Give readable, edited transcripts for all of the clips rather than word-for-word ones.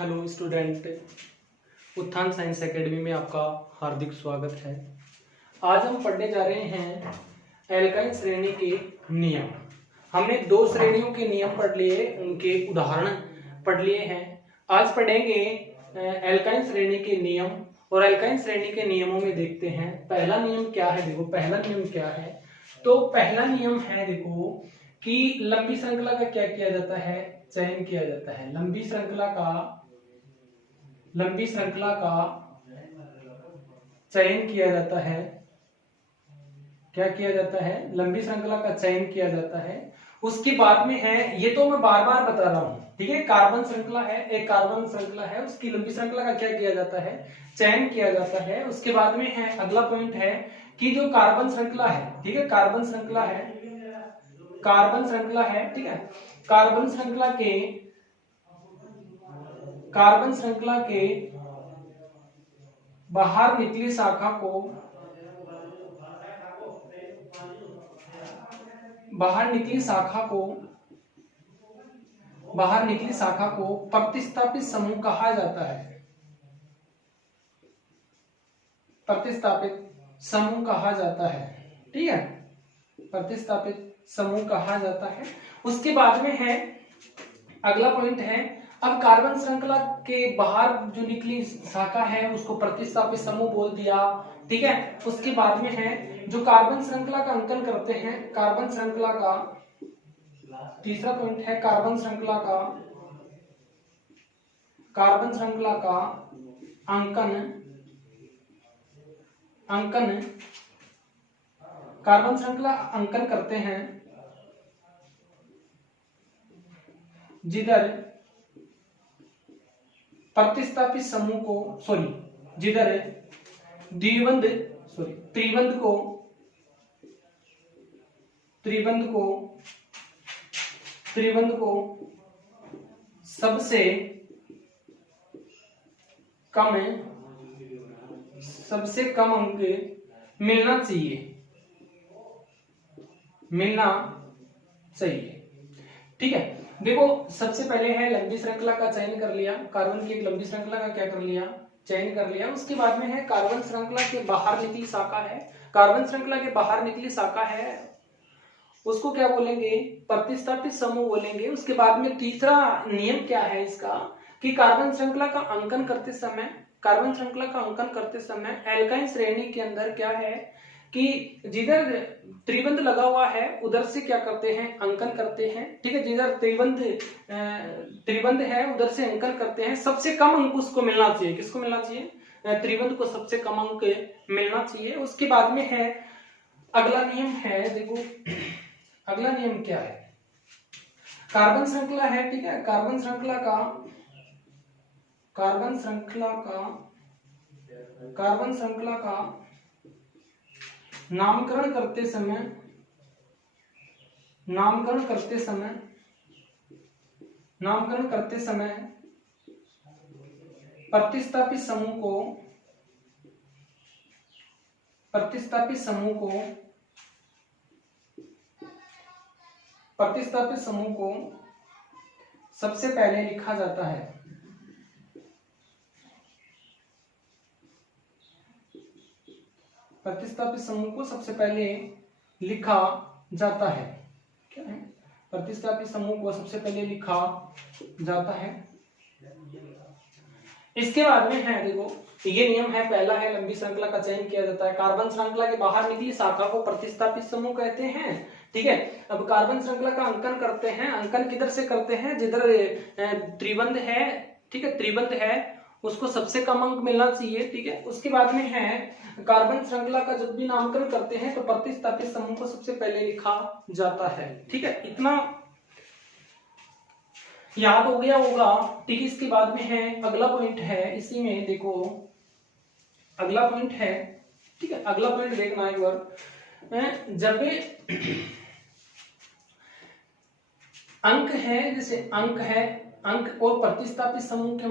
Hello student, उत्थान science academy में आपका हार्दिक स्वागत है। आज हम पढ़ने जा रहे हैं एल्काइन श्रेणी के नियम। हमने दो श्रेणियों के नियम पढ़ लिए, उनके उदाहरण पढ़ लिए हैं। आज पढ़ेंगे एल्काइन श्रेणी के नियम, और एल्काइन श्रेणी के नियमों में देखते हैं पहला नियम क्या है। देखो पहला नियम क्या है, तो पहला नियम है देखो कि लंबी श्रृंखला का क्या किया जाता है, चयन किया जाता है। लंबी श्रृंखला का चयन किया जाता है। क्या किया जाता है? लंबी श्रृंखला का चयन किया जाता है। उसके बाद में है, ये तो मैं बार बार बता रहा हूं, ठीक है। कार्बन श्रृंखला है, एक कार्बन श्रृंखला है, उसकी लंबी श्रृंखला का क्या किया जाता है, चयन किया जाता है। उसके बाद में है अगला पॉइंट है कि जो कार्बन श्रृंखला है, ठीक है, कार्बन श्रृंखला है, ठीक है, कार्बन श्रृंखला के बाहर निकली शाखा को प्रतिस्थापित समूह कहा जाता है। प्रतिस्थापित समूह कहा जाता है, ठीक है, प्रतिस्थापित समूह कहा जाता है। उसके बाद में है अगला पॉइंट है, अब कार्बन श्रृंखला के बाहर जो निकली शाखा है उसको प्रतिस्थापित समूह बोल दिया, ठीक है। उसके बाद में है जो कार्बन श्रृंखला का अंकन करते हैं, कार्बन श्रृंखला का तीसरा पॉइंट है कार्बन श्रृंखला का अंकन कार्बन श्रृंखला अंकन करते हैं जिधर प्रतिस्थापित समूह को जिधर त्रिबंध को सबसे कम अंक मिलना चाहिए, ठीक है। देखो सबसे पहले है लंबी श्रृंखला का चयन कर लिया, कार्बन की एक लंबी श्रृंखला का क्या कर लिया, चयन कर लिया। उसके बाद में है कार्बन श्रृंखला के बाहर निकली शाखा है, कार्बन श्रृंखला के बाहर निकली शाखा है, उसको क्या बोलेंगे, प्रतिस्थापित समूह बोलेंगे। उसके बाद में तीसरा नियम क्या है इसका, कि कार्बन श्रृंखला का अंकन करते समय एल्काइन श्रेणी के अंदर क्या है कि जिधर त्रिबंध लगा हुआ है उधर से क्या करते हैं, अंकन करते हैं, ठीक है। जिधर त्रिबंध है उधर से अंकन करते हैं। सबसे कम अंक उसको मिलना चाहिए, किसको मिलना चाहिए, त्रिबंध को सबसे कम अंक मिलना चाहिए। उसके बाद में है अगला नियम है, देखो अगला नियम क्या है, कार्बन श्रृंखला है, ठीक है, कार्बन श्रृंखला का नामकरण करते समय प्रतिस्थापित समूह को सबसे पहले लिखा जाता है। प्रतिस्थापित समूह को सबसे पहले लिखा जाता है, क्या है, प्रतिस्थापित समूह को सबसे पहले लिखा जाता है। इसके बाद में है, देखो ये नियम है, पहला है लंबी श्रृंखला का चयन किया जाता है। कार्बन श्रृंखला के बाहर निकली शाखा को प्रतिस्थापित समूह कहते हैं, ठीक है। अब कार्बन श्रृंखला का अंकन करते हैं, अंकन किधर से करते हैं, जिधर त्रिबंध है, ठीक है, त्रिबंध है उसको सबसे कम अंक मिलना चाहिए, ठीक है। उसके बाद में है कार्बन श्रृंखला का जब भी नामकरण करते हैं तो प्रतिस्थापित समूह को सबसे पहले लिखा जाता है, ठीक है। इतना याद हो गया होगा, ठीक है। इसके बाद में है अगला पॉइंट है, इसी में देखो अगला पॉइंट है, ठीक है, अगला पॉइंट देखना एक बार। जब अंक है, जैसे अंक और प्रतिस्थापित समूह के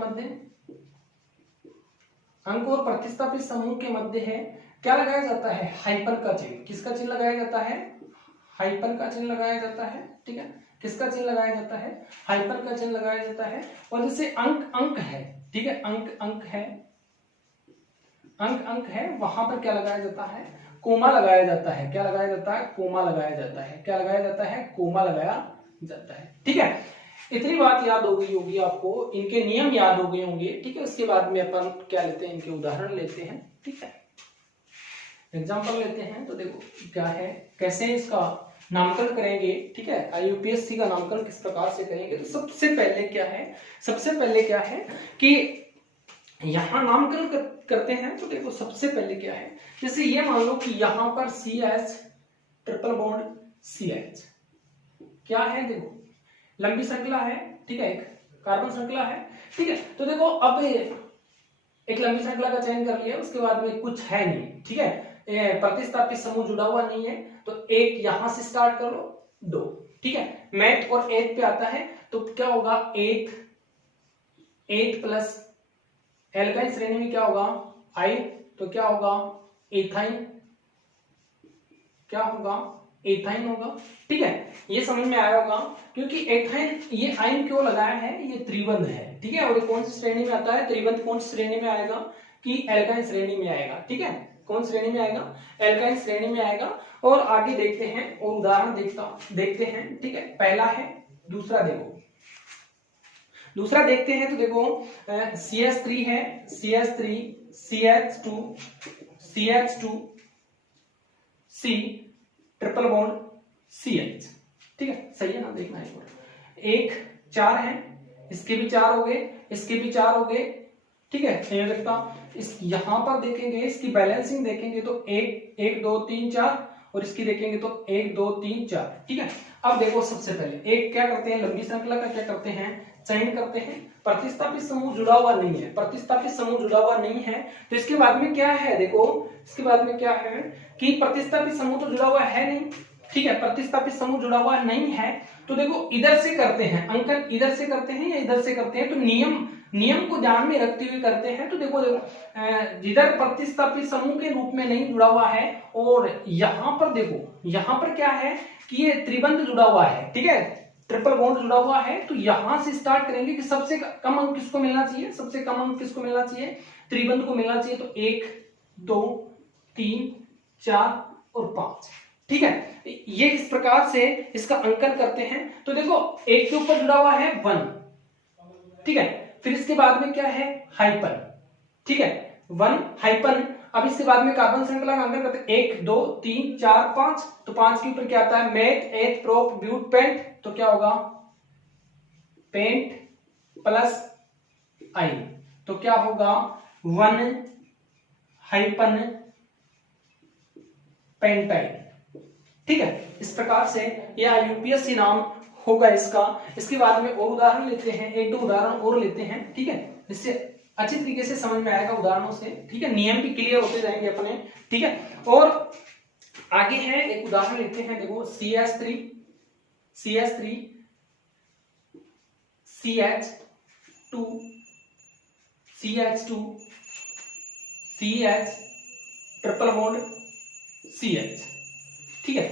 मध्य है क्या लगाया जाता है, हाइपन का चिन्ह। किसका चिन्ह लगाया जाता है, हाइपन का चिन्ह लगाया जाता है, ठीक है। किसका चिन्ह लगाया जाता है, हाइपन का चिन्ह लगाया जाता है। और जैसे अंक अंक है, ठीक है, अंक अंक है, अंक अंक है, वहां पर क्या लगाया जाता है, कोमा लगाया जाता है। क्या लगाया जाता है, कोमा लगाया जाता है। क्या लगाया जाता है, कोमा लगाया जाता है। ठीक है, इतनी बात याद हो गई होगी आपको, इनके नियम याद हो गए होंगे। ठीक है, उसके बाद में अपन क्या लेते हैं, इनके उदाहरण लेते हैं। ठीक है, एग्जाम्पल लेते हैं। तो देखो क्या है, कैसे इसका नामकरण करेंगे। ठीक है, यूपीएससी का नामकरण किस प्रकार से करेंगे। तो सबसे पहले क्या है, सबसे पहले क्या है कि यहां नामकरण करते हैं। तो देखो सबसे पहले क्या है, जैसे ये मान लो कि यहां पर CH ट्रिपल बॉन्ड CH क्या है, देखो लंबी श्रृंखला है। ठीक है, एक कार्बन श्रृंखला है। ठीक है, तो देखो अब एक लंबी श्रृंखला का चयन कर लिया, उसके बाद में कुछ है नहीं। ठीक है, प्रतिस्थापित समूह जुड़ा हुआ नहीं है, तो एक यहां से स्टार्ट कर लो, 2। ठीक है, मैथ और एथ पे आता है, तो क्या होगा, एथ प्लस एल्काइल श्रेणी में क्या होगा, आई, तो क्या होगा, एथाइन। क्या होगा, एथाइन होगा। ठीक है, ये समझ में आया होगा, क्योंकि एथाइन, ये आइन क्यों लगाया है, ये त्रिबंध है। ठीक है, और ये कौन सी श्रेणी में आता है, त्रिबंध कौन सी श्रेणी में आएगा, कि एल्काइन श्रेणी में आएगा। ठीक है, कौन श्रेणी में आएगा, एल्काइन श्रेणी में आएगा। और आगे देखते हैं और उदाहरण देखते हैं। ठीक है, पहला है, दूसरा देखो, दूसरा देखते हैं। तो देखो CH3 है, CH3 CH2 CH2 C triple bond CH। ठीक है, सही है ना, देखना एक 4 है, इसके भी 4 हो गए, इसके भी 4 हो गए। ठीक है, संयोजकता इस यहां पर देखेंगे, इसकी बैलेंसिंग देखेंगे तो 1 2 3 4, और इसकी देखेंगे तो 1 2 3 4। ठीक है, अब देखो सबसे पहले एक क्या करते हैं, लंबी श्रृंखला का क्या करते हैं, चयन करते हैं। प्रतिस्थापित समूह जुड़ा हुआ नहीं है, प्रतिस्थापित समूह जुड़ा हुआ नहीं है, तो इसके बाद में क्या है, देखो इसके बाद में क्या है कि प्रतिस्थापित समूह तो जुड़ा हुआ है नहीं। ठीक है, प्रतिस्थापित समूह जुड़ा हुआ नहीं है, तो देखो इधर से करते हैं अंकन, इधर से करते हैं या इधर से करते हैं, तो नियम को ध्यान में रखते हुए करते हैं। तो देखो जिधर प्रतिस्थापित समूह के रूप में नहीं जुड़ा हुआ है, और यहां पर देखो, यहां पर क्या है कि ये त्रिबंध जुड़ा हुआ है। ठीक है, ट्रिपल बॉन्ड जुड़ा हुआ है, तो यहां से स्टार्ट करेंगे कि सबसे कम अंक किसको मिलना चाहिए, सबसे कम अंक किसको मिलना चाहिए, त्रिबंध को मिलना चाहिए। तो 1 2 3 4 और 5। ठीक है, ये इस प्रकार से इसका अंकन करते हैं। तो देखो एक के ऊपर जुड़ा हुआ है 1। ठीक है, फिर इसके बाद में क्या है, हाइपन। ठीक है, 1 हाइपन। अब इसके बाद में कार्बन श्रृंखला का अंकन करते हैं, 1 2 3 4 5। तो 5 के ऊपर क्या आता है, मेथ एथ प्रोप ब्यूट पेंट। तो क्या होगा, पेंट प्लस आई, तो क्या होगा, 1 हाइपन पेंटाइन। ठीक है, इस प्रकार से यह यूपीएससी नाम होगा इसका। इसके बाद में और उदाहरण लेते हैं, 1 2 उदाहरण और लेते हैं। ठीक है, जिससे अच्छी तरीके से समझ में आएगा उदाहरणों से। ठीक है, नियम भी क्लियर होते जाएंगे अपने। ठीक है, और आगे है एक उदाहरण लेते हैं। देखो CH3 CH2 CH triple bond CH। ठीक है,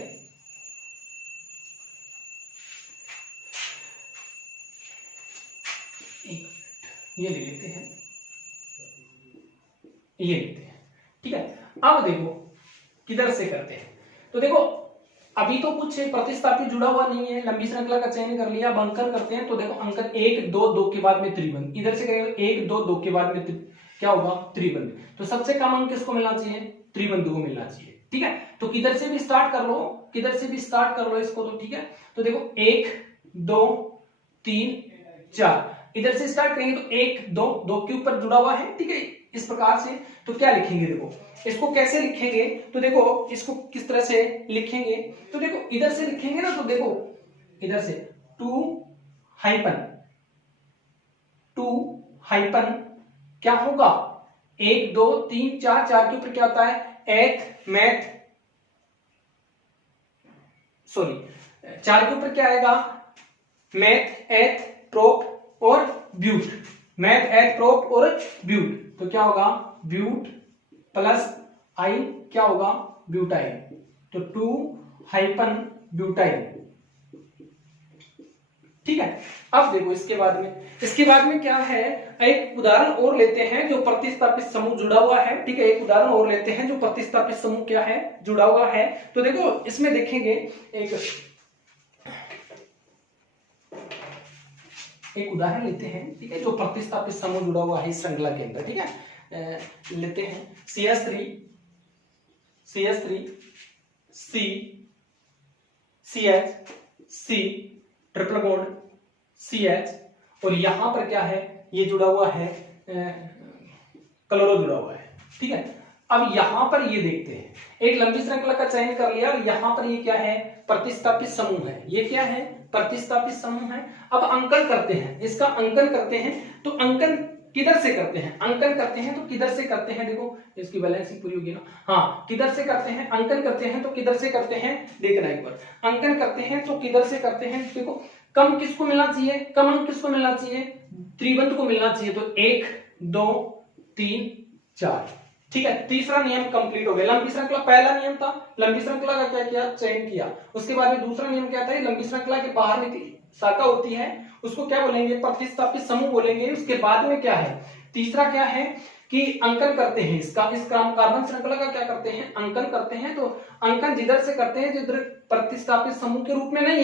ये ले लेते हैं, ये लेते हैं। ठीक है, अब देखो किधर से करते हैं। तो देखो अभी तो कुछ प्रतिस्थापित जुड़ा हुआ नहीं है, लंबी श्रृंखला का चयन कर लिया, अब अंकन करते हैं। तो देखो अंकन 1 2 2 के बाद में त्रिबंध, इधर से करेंगे 1 2 2 के बाद में क्या होगा, त्रिबंध। तो सबसे कम अंक किसको मिलना चाहिए, त्रिबंध को मिलना चाहिए। ठीक है, तो किधर से भी स्टार्ट कर लो, किधर से भी स्टार्ट कर लो इसको। तो ठीक है, तो देखो 1 2 3 4, इधर से स्टार्ट करेंगे तो 1 2 2 के ऊपर जुड़ा हुआ है। ठीक है, इस प्रकार से। तो क्या लिखेंगे, देखो इसको कैसे लिखेंगे। तो देखो इसको किस तरह से लिखेंगे। तो देखो इधर से लिखेंगे ना, तो देखो इधर से 2 हाइपन क्या होगा, 1 2 3 4, 4 के ऊपर क्या होता है, एथ मैथ, सॉरी 4 के ऊपर क्या आएगा, मैथ एथ प्रोप और ब्यूट, मैथ एथ प्रोप और ब्यूट। तो क्या होगा, ब्यूट प्लस आई, क्या होगा, ब्यूटाइन। तो 2 हाइपन ब्यूटाइन। ठीक है। अब देखो इसके बाद में क्या है, एक उदाहरण और लेते हैं जो प्रतिस्थापित समूह जुड़ा हुआ है। ठीक है, एक उदाहरण और लेते हैं जो प्रतिस्थापित समूह क्या है, जुड़ा हुआ है। तो देखो इसमें देखेंगे एक उदाहरण लेते हैं, ठीक है, जो प्रतिस्थापित समूह जुड़ा हुआ है इस श्रृंखला के अंदर। ठीक है, लेते हैं CH3 C CH C triple bond CH, और यहां पर क्या है, ये जुड़ा हुआ है क्लोरो जुड़ा हुआ है। ठीक है, अब यहां पर ये देखते हैं, एक लंबी श्रृंखला का चयन कर लिया और यहां पर ये क्या है, प्रतिस्थापित समूह है। ये क्या है, प्रतिस्थापित समूह है। अब अंकन करते हैं, इसका अंकन करते हैं। तो अंकन किधर से करते हैं, अंकन करते हैं तो किधर से करते हैं, देखो इसकी बैलेंसिंग पूरी होगी ना। हाँ, किधर से करते हैं, अंकन करते हैं तो किधर से करते हैं, देखना एक बार। अंकन करते हैं तो किधर से करते हैं, देखो कम किसको मिलना चाहिए, कम अंक किसको मिलना चाहिए, त्रिबंध को मिलना चाहिए। तो 1 2 3 4। ठीक है, तीसरा नियम कंप्लीट हो गया। लंबी श्रृंखला पहला नियम था, लंबी श्रृंखला का क्या किया, चयन किया। उसके बाद में दूसरा नियम क्या था, लंबी श्रृंखला के बाहर निकली शाखा होती है उसको क्या बोलेंगे, प्रतिस्थापित समूह बोलेंगे। उसके बाद में क्या है, तीसरा क्या है कि अंकन करते हैं इसका, इस कार्बन श्रृंखला का क्या करते हैं, अंकन करते हैं। तो अंकन जिधर से करते हैं जिधर प्रतिस्थापित समूह के रूप में नहीं,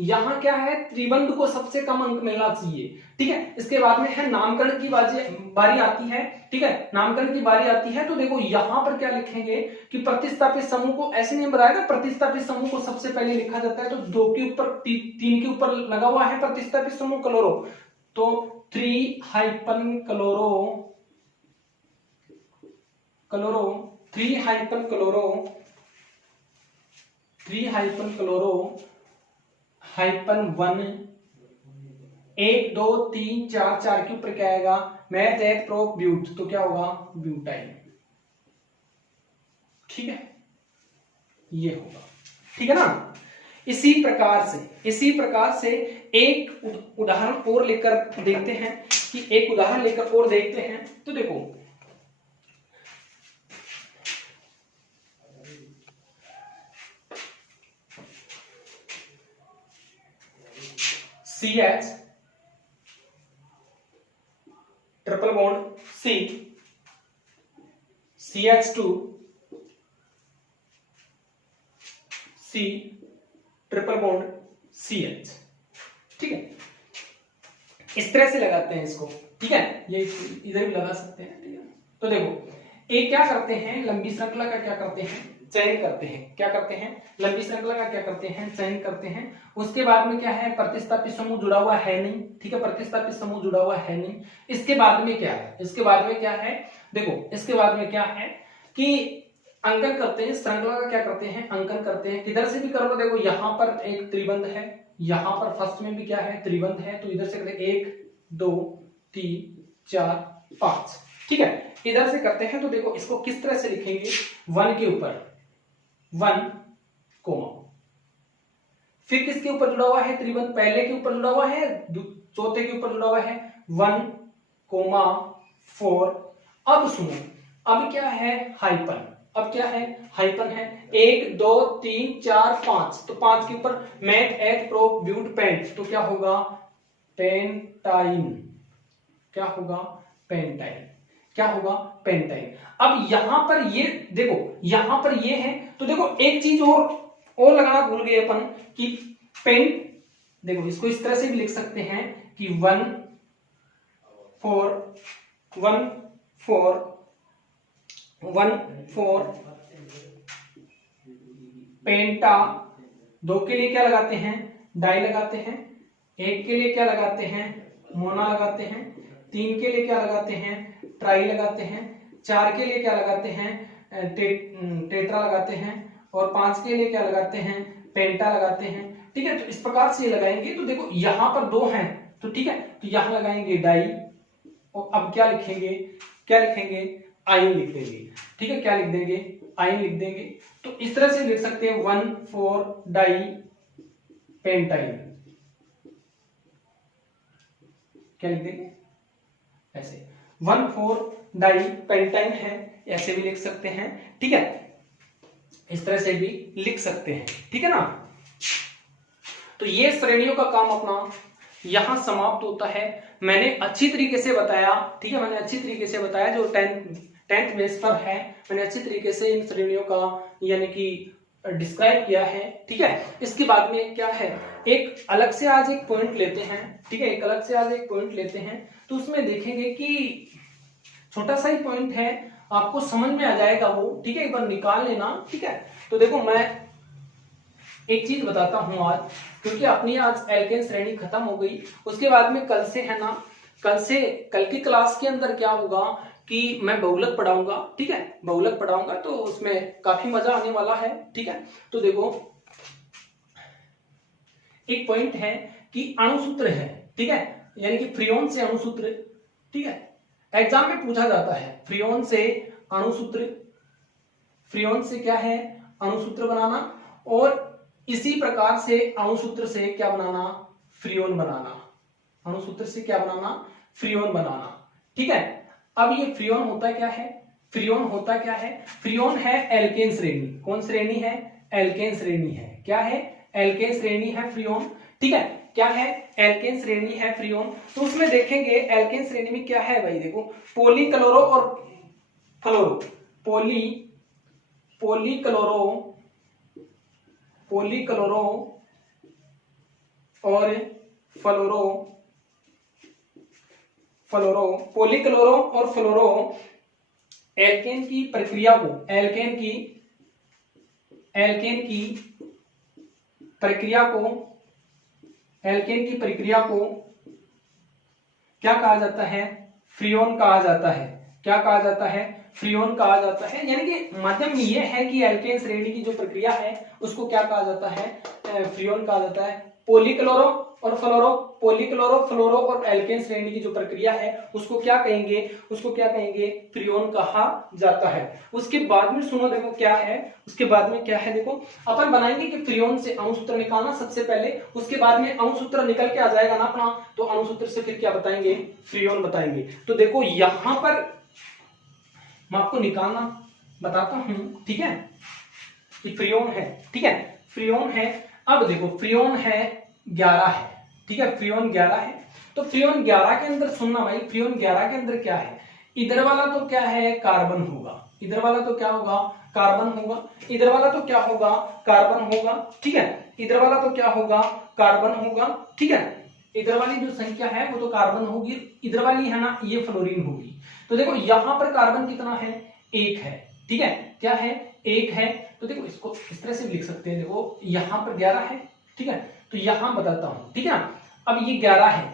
यहाँ क्या है, त्रिबंध को सबसे कम अंक मिलना चाहिए। ठीक है, इसके बाद में है नामकरण की बारी आती है। ठीक है, नामकरण की बारी आती है। तो देखो यहां पर क्या लिखेंगे कि प्रतिस्थापित समूह को ऐसे नियम बनाया ना, प्रतिस्थापित समूह को सबसे पहले लिखा जाता है तो 2 के ऊपर 3 के ऊपर लगा हुआ है प्रतिस्थापित समूह क्लोरो, तो 3 हाइपन क्लोरो 1 1 2 3 4 4 के ऊपर क्या आएगा, मैथ एक प्रो ब्यूट, तो क्या होगा, ब्यूटाइल। ठीक है, ये होगा। ठीक है ना। इसी प्रकार से एक उदाहरण और लेकर देखते हैं कि एक उदाहरण लेकर और देखते हैं। तो देखो CH triple bond C CH2 C triple bond CH। ठीक है, इस तरह से लगाते हैं इसको। ठीक है, ये इधर भी लगा सकते हैं। ठीक है, तो देखो एक क्या करते हैं, लंबी श्रृंखला का क्या करते हैं, चयन करते हैं। क्या करते हैं, लंबी श्रृंखला का क्या करते हैं, चयन करते हैं। उसके बाद में क्या है, प्रतिस्थापित समूह जुड़ा हुआ है नहीं। ठीक है, प्रतिस्थापित समूह जुड़ा हुआ है नहीं। इसके बाद में क्या है, इसके बाद में क्या है, देखो इसके बाद में क्या है कि अंकन करते हैं, श्रृंखला का क्या करते हैं, अंकन करते हैं। किधर से भी करो, देखो यहां पर एक त्रिबंध है, यहां पर फर्स्ट में भी क्या है, त्रिबंध है। तो इधर से करते 1 2 3 4 5। ठीक है, इधर से करते हैं। तो देखो इसको किस तरह से लिखेंगे, 1 के ऊपर 1 कोमा, फिर किसके ऊपर जुड़ा हुआ है, त्रिबंध पहले के ऊपर जुड़ा हुआ है, चौथे के ऊपर जुड़ा हुआ है 1 कोमा 4। अब सुनो, अब क्या है, हाइपन। अब क्या है, हाइपन है। 1 2 3 4 5, तो 5 के ऊपर मैथ एथ प्रो ब्यूट पेंट, तो क्या होगा, पेंटाइन। क्या होगा, पेंटाइन। क्या होगा, पेंटाइन। अब यहां पर ये देखो, यहां पर ये है। तो देखो एक चीज और लगाना भूल गए अपन कि पेन, देखो इसको इस तरह से भी लिख सकते हैं कि 1 4 पेंटा। 2 के लिए क्या लगाते हैं, डाई लगाते हैं। 1 के लिए क्या लगाते हैं, मोना लगाते हैं। 3 के लिए क्या लगाते हैं, ट्राई लगाते हैं। 4 के लिए क्या लगाते हैं, टेट्रा लगाते हैं। और 5 के लिए क्या लगाते हैं, पेंटा लगाते हैं। ठीक है, तो इस प्रकार से ये लगाएंगे। तो देखो यहां पर 2 हैं, तो ठीक है, तो यहां लगाएंगे डाई। और अब क्या लिखेंगे, आयन लिख देंगे। ठीक है, क्या लिख देंगे, आयन लिख देंगे। तो इस तरह से लिख सकते हैं 1 4 डाई पेंटाइन। क्या लिख देंगे, ऐसे 1 4 डाई पेंटाइन है, ऐसे भी लिख सकते हैं। ठीक है, इस तरह से भी लिख सकते हैं। ठीक है ना। तो ये श्रेणियों का काम अपना यहाँ समाप्त होता है। मैंने अच्छी तरीके से बताया, ठीक है, मैंने अच्छी तरीके से बताया, जो टेंथ बेस पर है, मैंने अच्छी तरीके से इन श्रेणियों का यानी कि डिस्क्राइब किया है, ठीक है। इसके बाद में क्या है, एक अलग से आज एक पॉइंट लेते हैं, ठीक है, एक अलग से आज एक पॉइंट लेते हैं, तो उसमें देखेंगे कि छोटा सा ही पॉइंट है, आपको समझ में आ जाएगा वो, ठीक है, एक बार निकाल लेना, ठीक है। तो देखो मैं एक चीज बताता हूं आज, क्योंकि अपनी आज एल्केन श्रेणी खत्म हो गई, उसके बाद में कल से है ना, कल की क्लास के अंदर क्या होगा कि मैं बहुलक पढ़ाऊंगा, ठीक है, बहुलक पढ़ाऊंगा, तो उसमें काफी मजा आने वाला है, ठीक है। तो देखो एक पॉइंट है कि अणुसूत्र है, ठीक है, यानी कि फ्रियोन से अणुसूत्र, ठीक है, एग्जाम में पूछा जाता है फ्रियोन से अणुसूत्र, फ्रियोन से क्या है, अणुसूत्र बनाना, और इसी प्रकार से अणुसूत्र से क्या बनाना, फ्रियोन बनाना, अणुसूत्र से क्या बनाना, फ्रियोन बनाना, ठीक है। अब ये फ्रियोन होता क्या है, फ्रियोन होता क्या है, फ्रियोन है एल्केन श्रेणी, कौन श्रेणी है, एल्केन श्रेणी है, क्या है, एल्केन श्रेणी है फ्रियोन, ठीक है, क्या है, एल्केन श्रेणी है फ्रियोन। तो उसमें देखेंगे एल्केन श्रेणी में क्या है भाई, देखो पॉलीक्लोरो और फ्लोरो, पॉलीक्लोरो और पॉलीक्लोरो और फ्लोरो एल्केन की प्रक्रिया को, एल्केन की प्रक्रिया को क्या कहा जाता है, फ्रियोन कहा जाता है, क्या कहा जाता है, फ्रियोन कहा जाता है। यानी कि माध्यम ये है कि एल्केन श्रेणी की जो प्रक्रिया है उसको क्या कहा जाता है, फ्रियोन कहा जाता है। पॉलीक्लोरो और फ्लोरो और एल्केन श्रेणी की जो प्रक्रिया है उसको क्या कहेंगे, फ्रियोन कहा जाता है। उसके बाद में सुनो, देखो क्या है, उसके बाद में क्या है, देखो अपन बनाएंगे कि फ्रियोन से अणुसूत्र निकालना सबसे पहले, उसके बाद में अणुसूत्र निकल के आ जाएगा ना अपना, तो अणुसूत्र से फिर क्या बताएंगे, फ्रियोन बताएंगे। तो देखो यहां पर मैं आपको निकालना बताता हूं, ठीक है, कि फ्रियोन है, ठीक है, फ्रियोन है। अब देखो फ्रियोन है 11 है, ठीक है, फ्रियोन 11 है। तो फ्रियोन 11 के अंदर सुनना भाई, फ्रियोन 11 के अंदर क्या है, इधर वाला तो क्या है, कार्बन होगा, इधर वाला तो क्या होगा, कार्बन होगा, इधर वाला तो क्या होगा, कार्बन होगा, ठीक है, इधर वाला तो क्या होगा, कार्बन होगा, ठीक है, इधर वाली जो संख्या है वो तो कार्बन होगी, इधर वाली है ना ये फ्लोरीन होगी। तो देखो यहां पर कार्बन कितना है, 1 है, ठीक है, क्या है, 1 है। तो देखो इसको इस तरह से लिख सकते हैं, देखो यहां पर 11 है, ठीक है, तो यहां बताता हूं, ठीक है। अब ये 11 है,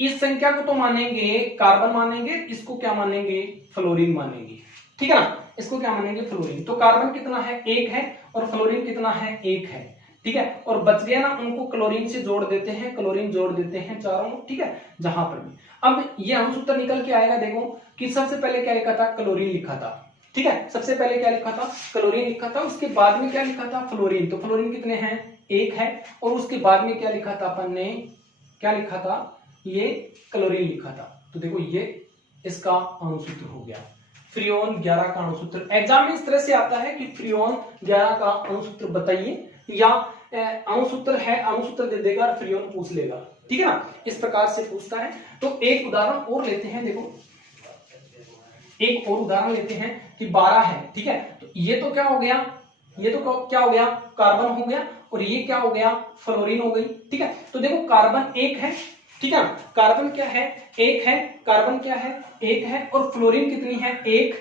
इस संख्या को तो मानेंगे कार्बन मानेंगे, इसको क्या मानेंगे, फ्लोरीन मानेंगे, ठीक है ना, इसको क्या मानेंगे, फ्लोरीन। तो कार्बन कितना है, 1 है, और फ्लोरीन कितना है, 1 है, ठीक है, और बच गया ना, उनको क्लोरीन से जोड़ देते हैं, क्लोरीन जोड़ देते हैं चारों, ठीक है, जहां पर भी। अब ये अणुसूत्र निकल के आएगा, देखो कि सबसे पहले क्या लिखा था, क्लोरीन लिखा था, ठीक है, सबसे पहले क्या लिखा था, क्लोरीन लिखा था, उसके बाद में क्या लिखा था, फ्लोरीन। तो फ्लोरीन कितने हैं, 1 है, और उसके बाद में क्या लिखा था अपन ने, क्या लिखा था, ये क्लोरीन लिखा था। तो देखो ये इसका अणुसूत्र हो गया, फ्रियोन 11 का अणुसूत्र। एग्जाम में इस तरह से आता है कि फ्रियोन 11 का अणुसूत्र बताइए, या अणुसूत्र है, अणुसूत्र दे देगा, फ्रियोन पूछ लेगा, ठीक है ना, इस प्रकार से पूछता है। तो एक उदाहरण और लेते हैं, देखो एक और उदाहरण लेते हैं कि 12 है, ठीक है, तो ये तो क्या हो गया, ये तो क्या हो गया, कार्बन हो गया, और ये क्या हो गया, फ्लोरीन हो गई, ठीक है। तो देखो कार्बन 1 है, ठीक है, कार्बन क्या है, 1 है, कार्बन क्या है, 1 है, और फ्लोरीन कितनी है, 1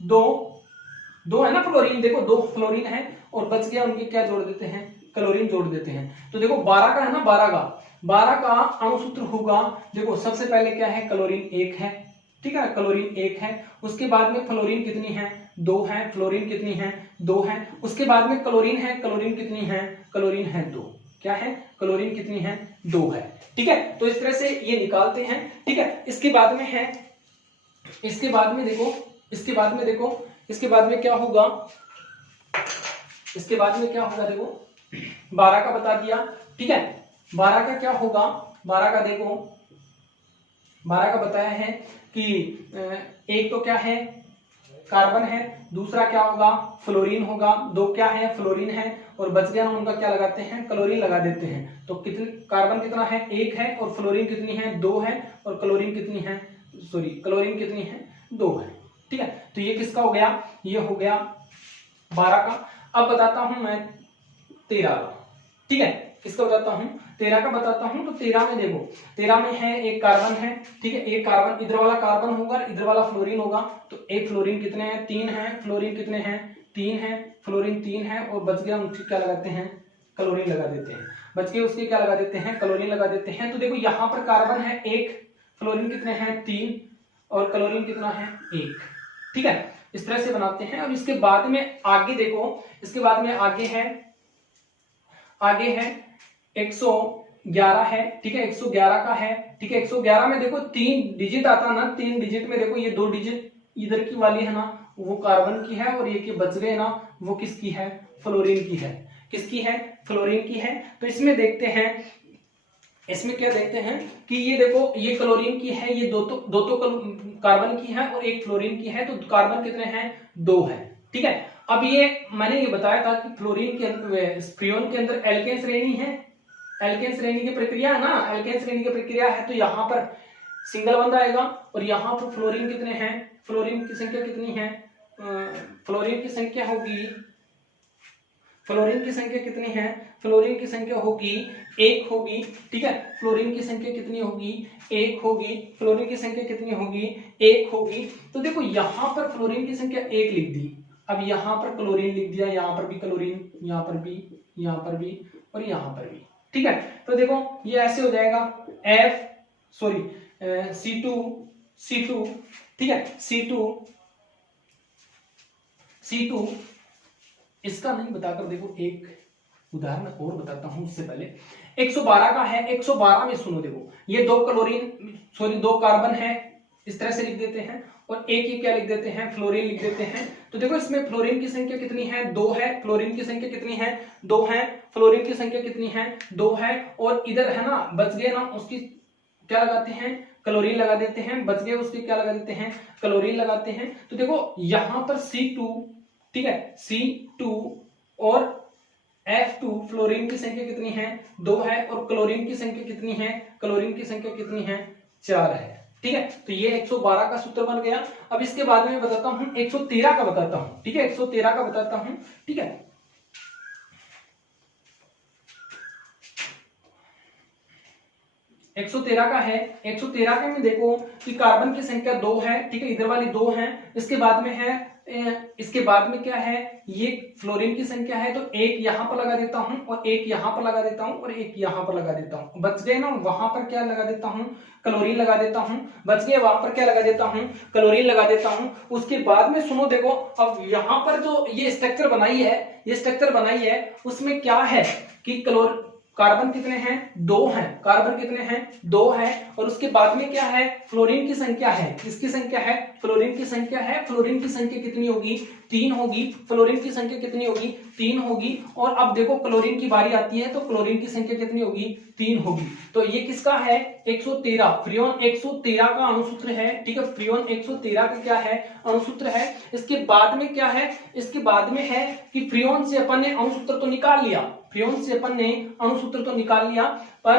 2 है ना फ्लोरीन, देखो 2 फ्लोरीन है, और बच गया उनके क्या जोड़ देते हैं, क्लोरीन जोड़ देते हैं। तो देखो 12 का है ना, 12 का अणुसूत्र होगा, देखो सबसे पहले क्या है, क्लोरीन 1 है, ठीक है, क्लोरीन 1 है, उसके बाद में फ्लोरीन कितनी है, 2 है, फ्लोरीन कितनी है, 2 है, उसके बाद में क्लोरीन है, क्लोरीन कितनी है, क्लोरीन है 2, क्या है, क्लोरीन कितनी है, 2 है, ठीक है। तो इस तरह से ये निकालते हैं, ठीक है। इसके बाद में है, इसके बाद में देखो, इसके बाद में देखो, इसके बाद में क्या होगा, इसके बाद में क्या होगा, देखो 12 का बता दिया, ठीक है, 12 का क्या होगा, 12 का देखो, 12 का बताया है कि एक तो क्या है, कार्बन है, दूसरा क्या होगा फ्लोरीन होगा, दो क्या है फ्लोरीन है, और बच गया हम उनका क्या लगाते हैं क्लोरीन लगा देते हैं। तो कितने कार्बन कितना है एक है, और फ्लोरीन कितनी है दो है, और क्लोरीन कितनी है क्लोरीन कितनी है दो है। ठीक है, तो ये किसका हो गया, ये हो गया 12 का। अब बताता हूं मैं 13 का। ठीक है, इसका बताता हूं 13 का बताता हूं। तो 13 में देखो 13 में है एक कार्बन है, ठीक है, एक कार्बन इधर वाला कार्बन होगा, इधर वाला फ्लोरीन होगा। तो एक फ्लोरीन कितने हैं तीन है, फ्लोरीन कितने हैं तीन है, फ्लोरीन तीन है, और बच गया उसके क्या लगाते हैं क्लोरीन लगा देते हैं, बच गए उसके क्या लगा देते हैं क्लोरीन लगा देते हैं। तो देखो यहाँ पर कार्बन है एक, फ्लोरीन कितने हैं तीन, और क्लोरीन कितना है एक। ठीक है, इस तरह से बनाते हैं। और इसके बाद में आगे देखो, इसके बाद में आगे है 111 है, ठीक है 111 का है। ठीक है, 111 में देखो 3 डिजिट आता ना, 3 डिजिट में देखो ये 2 डिजिट इधर की वाली है ना वो कार्बन की है, और ये के बच गए ना वो किसकी है फ्लोरीन की है। किसकी है फ्लोरीन की है। तो इसमें देखते हैं, इसमें क्या देखते हैं कि ये देखो ये क्लोरीन की है, ये दो तो कार्बन की है और एक फ्लोरीन की है। तो कार्बन कितने हैं दो है। ठीक है, अब ये मैंने ये बताया था कि फ्लोरीन के फ्रियोन के अंदर एल्केन श्रेणी है, एल्केन श्रेणी की प्रक्रिया है ना, एल्केन श्रेणी की प्रक्रिया है। तो यहाँ पर सिंगल बंद आएगा, और यहाँ पर फ्लोरीन कितने हैं, फ्लोरीन की संख्या कितनी है, फ्लोरीन की संख्या होगी, फ्लोरीन की संख्या कितनी है, फ्लोरीन की संख्या होगी एक होगी। ठीक है, फ्लोरीन की संख्या कितनी होगी एक होगी, फ्लोरीन की संख्या कितनी होगी एक होगी। तो देखो यहाँ पर फ्लोरीन की संख्या एक लिख दी, अब यहाँ पर क्लोरीन लिख दिया, यहाँ पर भी क्लोरीन, यहाँ पर भी, यहाँ पर भी, और यहाँ पर भी। ठीक है, तो देखो ये ऐसे हो जाएगा C2, ठीक है C2 इसका नहीं बताकर देखो एक उदाहरण और बताता हूं उससे पहले। 112 का है, 112 में सुनो देखो ये दो कार्बन है, इस तरह से लिख देते हैं, और एक ही क्या लिख देते हैं फ्लोरीन लिख देते हैं। तो देखो इसमें फ्लोरीन की संख्या कितनी है दो है, फ्लोरीन की संख्या कितनी है दो है, फ्लोरीन की संख्या कितनी है दो है, और इधर है ना बच गए ना उसकी क्या लगाते हैं क्लोरीन लगा देते हैं, बच गए उसके क्या लगा देते हैं क्लोरीन लगाते हैं। तो देखो यहां पर C2, ठीक है C2 और F2 फ्लोरीन की संख्या कितनी है दो है, और क्लोरीन की संख्या कितनी है, क्लोरीन की संख्या कितनी है चार है। ठीक है, तो ये 112 का सूत्र बन गया। अब इसके बाद में बताता हूं 113 का बताता हूं। ठीक है, 113 का बताता हूं। ठीक है, 113 का है, 113 के में देखो कि कार्बन की संख्या दो है, ठीक है इधर वाली दो है, इसके बाद में है इसके बाद में क्या है ये फ्लोरीन की संख्या है। तो एक यहां पर लगा देता हूं, और एक यहां पर लगा देता हूं, और एक यहां पर लगा देता हूं, बच गए ना वहां पर क्या लगा देता हूं क्लोरीन लगा देता हूं, बच गए वहां पर क्या लगा देता हूं क्लोरीन लगा देता हूं। उसके बाद में सुनो देखो अब यहां पर जो ये स्ट्रक्चर बनाई है, ये स्ट्रक्चर बनाई है उसमें क्या है कि कार्बन कितने हैं दो हैं, कार्बन कितने हैं दो है, और उसके बाद में क्या है फ्लोरीन की संख्या है, किसकी संख्या है फ्लोरीन की संख्या है, फ्लोरीन की संख्या कितनी होगी तीन होगी, फ्लोरीन की संख्या कितनी होगी तीन होगी। और अब देखो क्लोरीन की बारी आती है तो क्लोरीन की संख्या कितनी होगी तीन होगी। तो ये किसका है 113, फ्रियोन 113 का अणुसूत्र है। ठीक है, फ्रियोन 113 का क्या है अणुसूत्र है। इसके बाद में क्या है, इसके बाद में है कि फ्रियोन से अपन ने अणुसूत्र तो निकाल लिया, फ्रियोन से अपन ने अणुसूत्र तो निकाल लिया, पर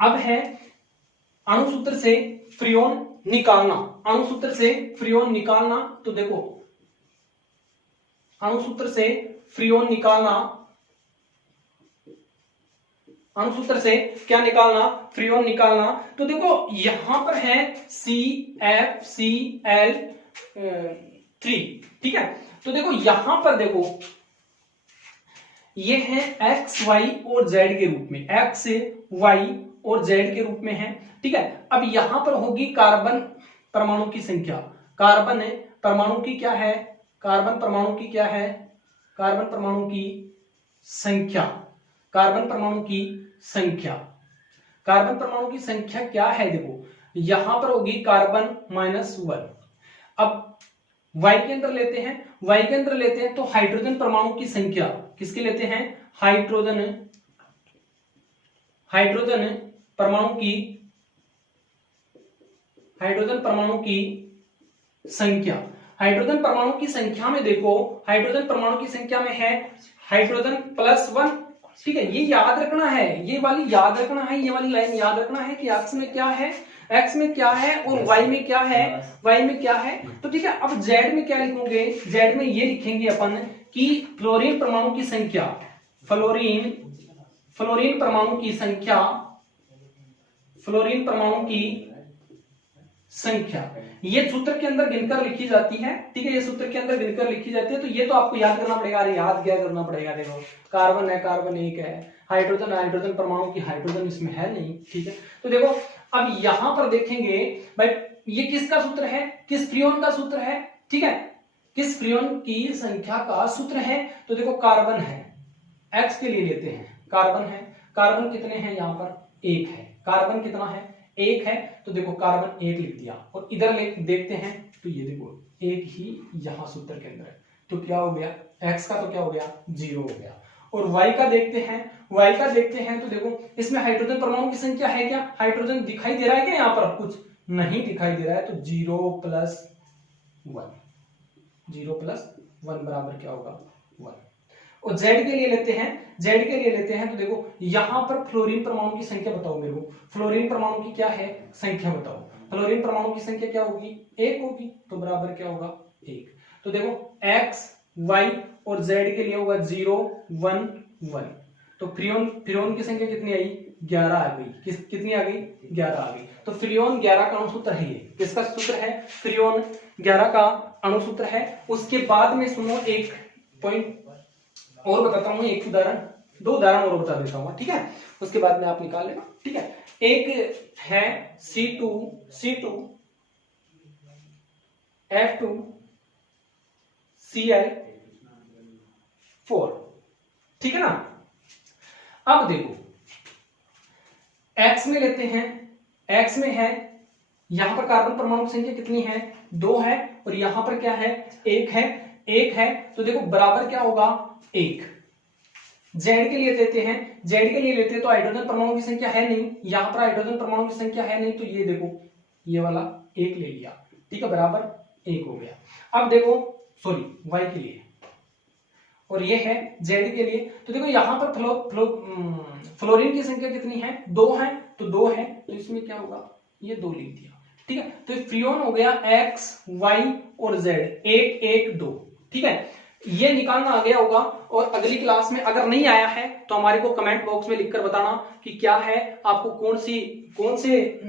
अब है अणुसूत्र से फ्रियोन निकालना, अणुसूत्र से फ्रियोन निकालना। तो देखो अणुसूत्र से फ्रियोन निकालना, अणुसूत्र से क्या निकालना फ्रियोन निकालना। तो देखो यहां पर है CFCl3, ठीक है। तो देखो यहां पर देखो ये है X, Y और Z के रूप में, X, Y और Z के रूप में है। ठीक है, अब यहां पर होगी कार्बन परमाणु की संख्या, कार्बन परमाणु की क्या है, कार्बन परमाणु की क्या है, कार्बन परमाणु की संख्या, कार्बन परमाणु की संख्या, कार्बन परमाणु की संख्या क्या है देखो यहां पर होगी कार्बन -1। अब Y के अंदर लेते हैं, Y के अंदर लेते हैं तो हाइड्रोजन परमाणु की संख्या किसके लेते हैं हाइड्रोजन परमाणु की, हाइड्रोजन परमाणु की संख्या, हाइड्रोजन परमाणु की संख्या में देखो, हाइड्रोजन परमाणु की संख्या में है हाइड्रोजन +1, ठीक है। ये याद रखना है, ये वाली याद रखना है, ये वाली लाइन याद रखना है कि एक्स में क्या है, एक्स में क्या है और वाई में क्या है, वाई में क्या है। तो ठीक है, अब जेड में क्या लिखोगे, जेड में ये लिखेंगे अपन कि फ्लोरीन परमाणु की संख्या, फ्लोरीन परमाणु की संख्या, फ्लोरीन परमाणु की संख्या ये सूत्र के अंदर गिनकर लिखी जाती है, ठीक है। ये सूत्र के अंदर गिनकर लिखी जाती है, तो ये तो आपको याद करना पड़ेगा। अरे याद क्या करना पड़ेगा, देखो कार्बन है, कार्बन 1 है, हाइड्रोजन, हाइड्रोजन परमाणु की हाइड्रोजन इसमें है नहीं, ठीक है। तो देखो अब यहां पर देखेंगे भाई ये किसका सूत्र है, किस फ्रियोन का सूत्र है, ठीक है, किस फ्रियोन की संख्या का सूत्र है। तो देखो कार्बन है, एक्स के लिए लेते हैं, कार्बन है, कार्बन कितने हैं यहाँ पर 1 है, कार्बन कितना है 1 है, तो देखो कार्बन 1 लिख दिया। और इधर देखते हैं तो ये देखो 1 ही यहाँ सूत्र के अंदर है, तो क्या हो गया x का, तो क्या हो गया 0 हो गया। और y का देखते हैं, y का देखते हैं तो देखो इसमें हाइड्रोजन परमाणु की संख्या है क्या, हाइड्रोजन दिखाई दे रहा है क्या, यहाँ पर कुछ नहीं दिखाई दे रहा है, तो 0+1, 0+1 बराबर क्या होगा 1। और z के लिए लेते हैं, z के लिए लेते हैं तो देखो यहां पर फ्लोरीन परमाणु की संख्या बताओ मेरे को, फ्लोरीन परमाणु की क्या है संख्या बताओ, फ्लोरीन परमाणु की संख्या क्या होगी 1 होगी, तो बराबर क्या होगा 1। तो देखो x y और z के लिए होगा 0 1 1, तो फ्रियोन की संख्या कितनी आई 11 आ गई, कितनी आ गई 11 आ गई। तो फ्रियोन 11 का अणुसूत्र है, ये किसका सूत्र है, फ्रियोन 11 का अणुसूत्र है। उसके बाद में सुनो एक पॉइंट और बताता हूं, एक उदाहरण, 2 उदाहरण और बता देता हूं, ठीक है, उसके बाद में आप निकाल लेना, ठीक है। एक है C2 F2 Cl4, ठीक है ना। अब देखो X में लेते हैं, X में है यहां पर कार्बन परमाणु की संख्या कितनी है 2 है, और यहां पर क्या है 1 है, तो देखो बराबर क्या होगा 1। जेड के लिए लेते हैं, जेड के लिए लेते हैं तो हाइड्रोजन परमाणु की संख्या है नहीं, यहां पर हाइड्रोजन परमाणु की संख्या है नहीं, तो ये देखो ये वाला 1 ले लिया, ठीक है, बराबर 1 हो गया। अब देखो सॉरी वाई के लिए, और ये है जेड के लिए, तो देखो यहां पर फ्लोरीन की संख्या कितनी है 2 है, तो 2 है, तो इसमें क्या होगा ये 2 लिख दिया, ठीक है। तो फ्रियोन हो गया x y और z 1 1 2, ठीक है, ये निकालना आ गया होगा। और अगली क्लास में अगर नहीं आया है तो हमारे को कमेंट बॉक्स में लिखकर बताना कि क्या है, आपको कौन से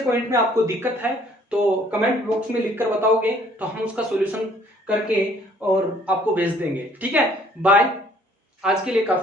पॉइंट में आपको दिक्कत है, तो कमेंट बॉक्स में लिखकर बताओगे तो हम उसका सॉल्यूशन करके और आपको भेज देंगे, ठीक है। बाय, आज के लिए काफी।